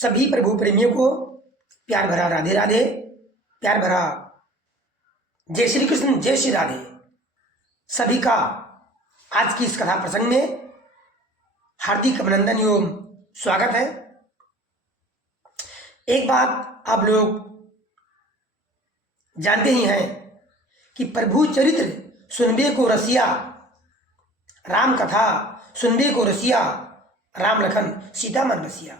सभी प्रभु प्रेमियों को प्यार भरा राधे राधे, प्यार भरा जय श्री कृष्ण, जय श्री राधे। सभी का आज की इस कथा प्रसंग में हार्दिक अभिनंदन एवं स्वागत है। एक बात आप लोग जानते ही हैं कि प्रभु चरित्र सुनबे को रसिया, राम कथा सुनबे को रसिया, राम लखन सीता मन बसिया।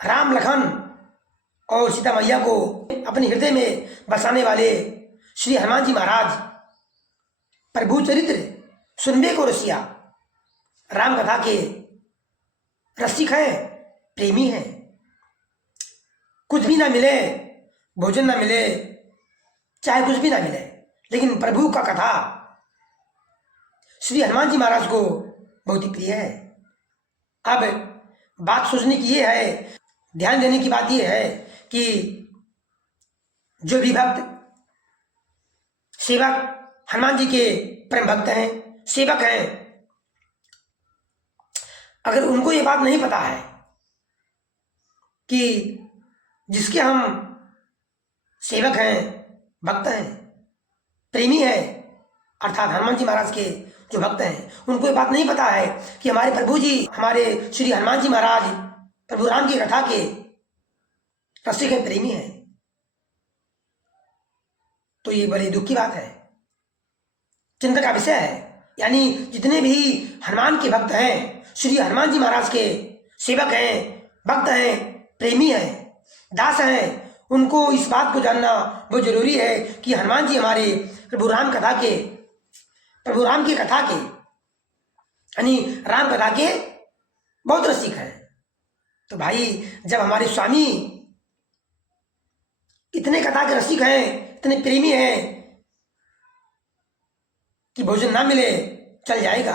राम लखन और सीता मैया को अपने हृदय में बसाने वाले श्री हनुमान जी महाराज प्रभु चरित्र सुनबे को रसिया, राम कथा के रसिक हैं, प्रेमी हैं। कुछ भी ना मिले, भोजन ना मिले, चाहे कुछ भी ना मिले, लेकिन प्रभु का कथा श्री हनुमान जी महाराज को बहुत ही प्रिय है। अब बात सोचने की ये है, ध्यान देने की बात ये है कि जो भी भक्त सेवक हनुमान जी के प्रेम भक्त हैं, सेवक हैं, अगर उनको ये बात नहीं पता है कि जिसके हम सेवक हैं, भक्त हैं, प्रेमी हैं, अर्थात हनुमान जी महाराज के जो भक्त हैं, उनको ये बात नहीं पता है कि हमारे प्रभु जी, हमारे श्री हनुमान जी महाराज प्रभु राम की कथा के रसिक हैं, प्रेमी हैं, तो ये बड़ी दुख की बात है, चिंता का विषय है। यानी जितने भी हनुमान के भक्त हैं, श्री हनुमान जी महाराज के सेवक हैं, भक्त हैं, प्रेमी हैं, दास हैं, उनको इस बात को जानना बहुत जरूरी है कि हनुमान जी हमारे प्रभु राम कथा के, प्रभु राम की कथा के, यानी राम कथा के बहुत रसिक हैं। तो भाई, जब हमारे स्वामी इतने कथा के रसिक हैं, इतने प्रेमी हैं कि भोजन ना मिले चल जाएगा,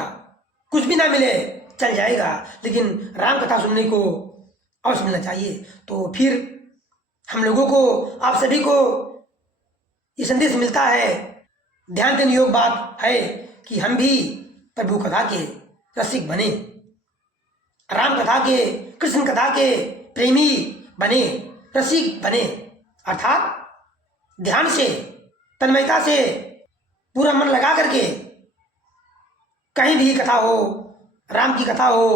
कुछ भी ना मिले चल जाएगा, लेकिन राम कथा सुनने को अवश्य मिलना चाहिए। तो फिर हम लोगों को, आप सभी को ये संदेश मिलता है, ध्यान देने योग्य बात है कि हम भी प्रभु कथा के रसिक बने, राम कथा के, कृष्ण कथा के प्रेमी बने, रसिक बने, अर्थात ध्यान से, तन्मयता से, पूरा मन लगा करके कहीं भी कथा हो, राम की कथा हो,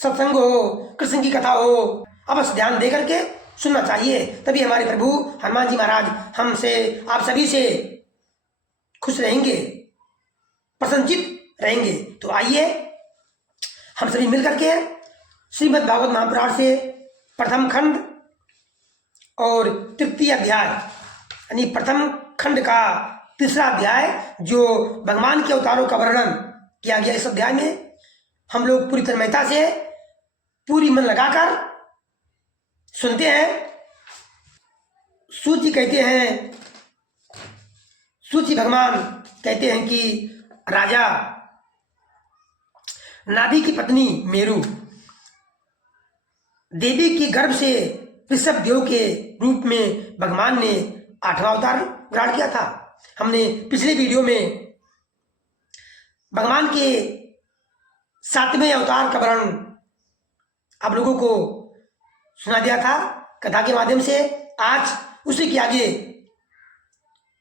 सत्संग हो, कृष्ण की कथा हो, अवश्य ध्यान दे करके सुनना चाहिए। तभी हमारे प्रभु हनुमान जी महाराज हमसे, आप सभी से खुश रहेंगे, प्रसन्नचित्त रहेंगे। तो आइए हम सभी मिलकर के श्रीमद् भागवत महापुराण से प्रथम खंड और तृतीय अध्याय, यानी प्रथम खंड का तीसरा अध्याय, जो भगवान के अवतारों का वर्णन किया गया, इस अध्याय में हम लोग पूरी तन्मयता से, पूरी मन लगाकर सुनते हैं। सूत जी कहते हैं, सूत जी भगवान कहते हैं कि राजा नाभि की पत्नी मेरु देवी के गर्भ से ऋषभ देव के रूप में भगवान ने 8वां अवतार ग्रहण किया था। हमने पिछले वीडियो में भगवान के 7वें अवतार का वर्णन आप लोगों को सुना दिया था कथा के माध्यम से। आज उसी के आगे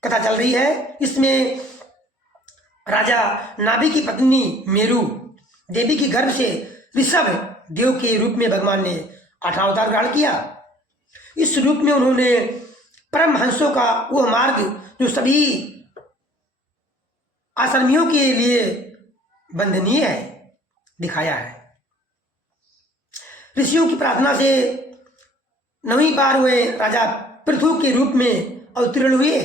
कथा चल रही है। इसमें राजा नाभि की पत्नी मेरु देवी के गर्भ से ऋषभ देव के रूप में भगवान ने 8वां अवतार ग्रहण किया। इस रूप में उन्होंने परमहंसों का वह मार्ग जो सभी आश्रमियों के लिए वंदनीय है, दिखाया है। ऋषियों की प्रार्थना से 9वीं बार वे राजा पृथु के रूप में अवतीर्ण हुए,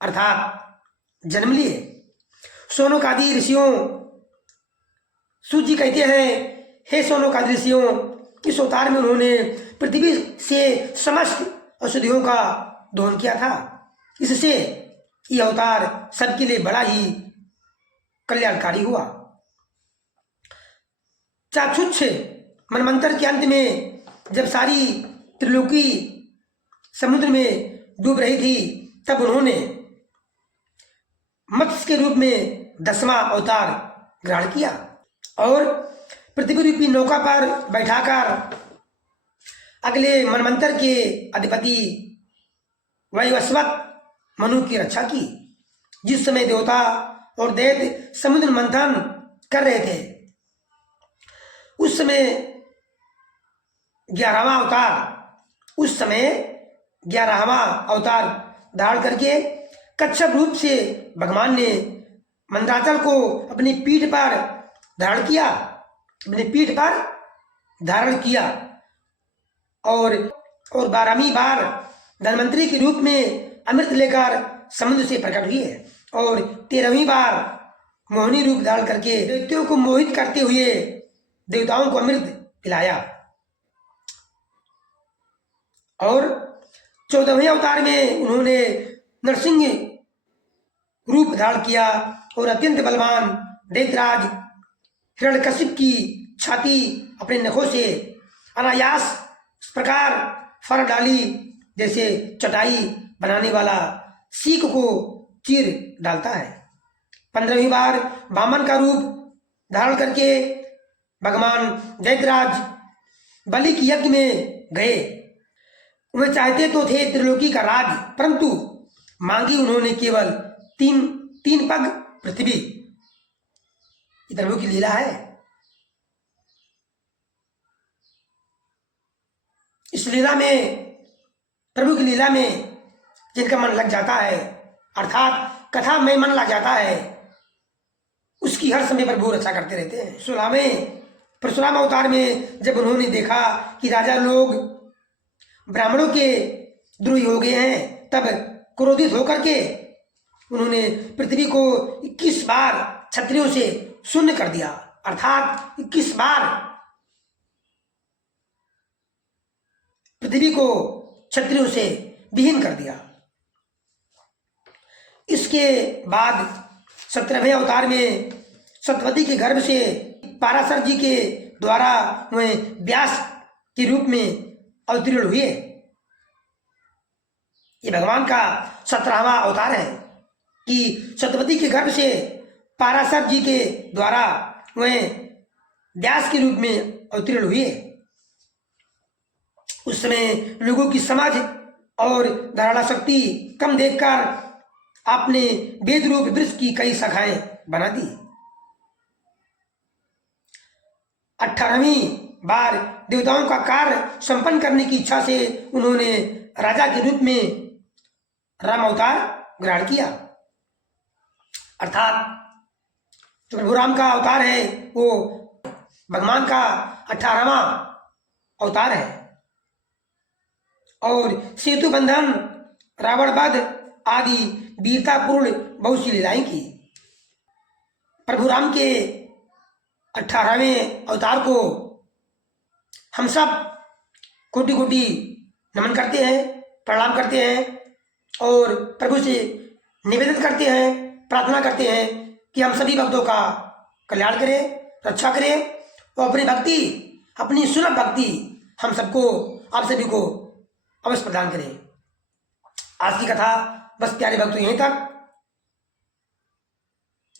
अर्थात जन्म लिए। सोनकादि ऋषियों, सूत जी कहते हैं, हे सोनकादि ऋषियों, इस अवतार में उन्होंने पृथ्वी से समस्त अशुद्धियों का दोहन किया था। इससे यह अवतार सबके लिए बड़ा ही कल्याणकारी हुआ। चाक्षुष मनमंत्र के अंत में जब सारी त्रिलोकी समुद्र में डूब रही थी, तब उन्होंने मत्स्य के रूप में 10वां अवतार ग्रहण किया और पृथ्वी रूपी नौका पर बैठाकर अगले मनवंतर के अधिपति वैवस्वत मनु की रक्षा की। जिस समय देवता और दैत्य समुद्र मंथन कर रहे थे, उस समय 11वां अवतार धारण करके कच्छप रूप से भगवान ने मंदराचल को अपनी पीठ पर धारण किया और 12वीं बार धन्वंतरी के रूप में अमृत लेकर समुद्र से प्रकट हुए और 13वीं बार मोहिनी रूप धारण करके दैत्यों को मोहित करते हुए देवताओं को अमृत पिलाया। और 14वें अवतार में उन्होंने नरसिंह रूप धारण किया और अत्यंत बलवान दैत्यराज हिरण्यकशिप की छाती अपने नखों से अनायास इस प्रकार फर डाली जैसे चटाई बनाने वाला सीख को चीर डालता है। 15वीं बार वामन का रूप धारण करके भगवान दैत्यराज बलि के यज्ञ में गए। वे चाहते तो थे त्रिलोकी का राज, परंतु मांगी उन्होंने केवल तीन पग पृथ्वी। ये प्रभु की लीला है। इस लीला में, प्रभु की लीला में जिनका मन लग जाता है, अर्थात कथा में मन लग जाता है, उसकी हर समय प्रभु रक्षा करते रहते हैं। 16वें परशुराम अवतार में जब उन्होंने देखा कि राजा लोग ब्राह्मणों के द्रोही हो गए हैं, तब क्रोधित होकर के उन्होंने पृथ्वी को 21 बार क्षत्रियों से शून्य कर दिया, अर्थात 21 बार पृथ्वी को क्षत्रियों से विहीन कर दिया। इसके बाद 17वें अवतार में सत्यवती के गर्भ से पाराशर जी के द्वारा वे व्यास के रूप में अवतीर्ण हुए। ये भगवान का 17वां अवतार है कि सत्यवती के गर्भ से पाराशर जी के द्वारा वे व्यास के रूप में अवतीर्ण हुए। उस समय लोगों की समझ और धारणा शक्ति कम देखकर आपने वेद रूप वृक्ष की कई शाखाएं बना दी। 18वीं बार देवताओं का कार्य संपन्न करने की इच्छा से उन्होंने राजा के रूप में राम अवतार ग्रहण किया, अर्थात जो प्रभु राम का अवतार है वो भगवान का 18वां अवतार है। और सेतु बंधन, रावण वध आदि वीरतापूर्ण बहुत सी लीलाएं की। प्रभु राम के 18वें अवतार को हम सब कोटि कोटि नमन करते हैं, प्रणाम करते हैं और प्रभु से निवेदन करते हैं, प्रार्थना करते हैं कि हम सभी भक्तों का कल्याण करें, रक्षा करें और अपनी भक्ति, अपनी सुलभ भक्ति हम सबको, आप सभी को अवश्य प्रदान करें। आज की कथा बस प्यारे भक्तों यहीं तक।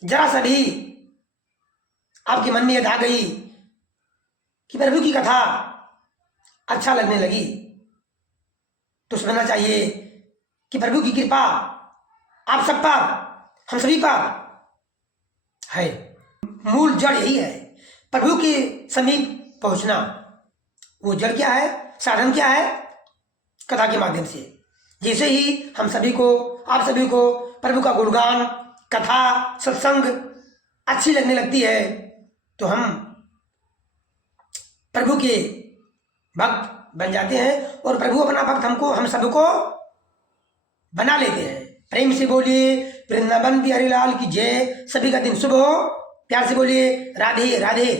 जरा सा भी आपके मन में यह आ गई कि प्रभु की कथा अच्छा लगने लगी तो समझना चाहिए कि प्रभु की कृपा आप सब पर, हम सभी पर है। मूल जड़ यही है, प्रभु के समीप पहुंचना। वो जड़ क्या है, साधन क्या है? कथा के माध्यम से। जैसे ही हम सभी को, आप सभी को प्रभु का गुणगान, कथा, सत्संग अच्छी लगने लगती है तो हम प्रभु के भक्त बन जाते हैं और प्रभु अपना भक्त हम सबको बना लेते हैं। प्रेम से बोलिए वृंदावन बिहारी लाल की जय। सभी का दिन शुभ हो। प्यार से बोलिए राधे राधे।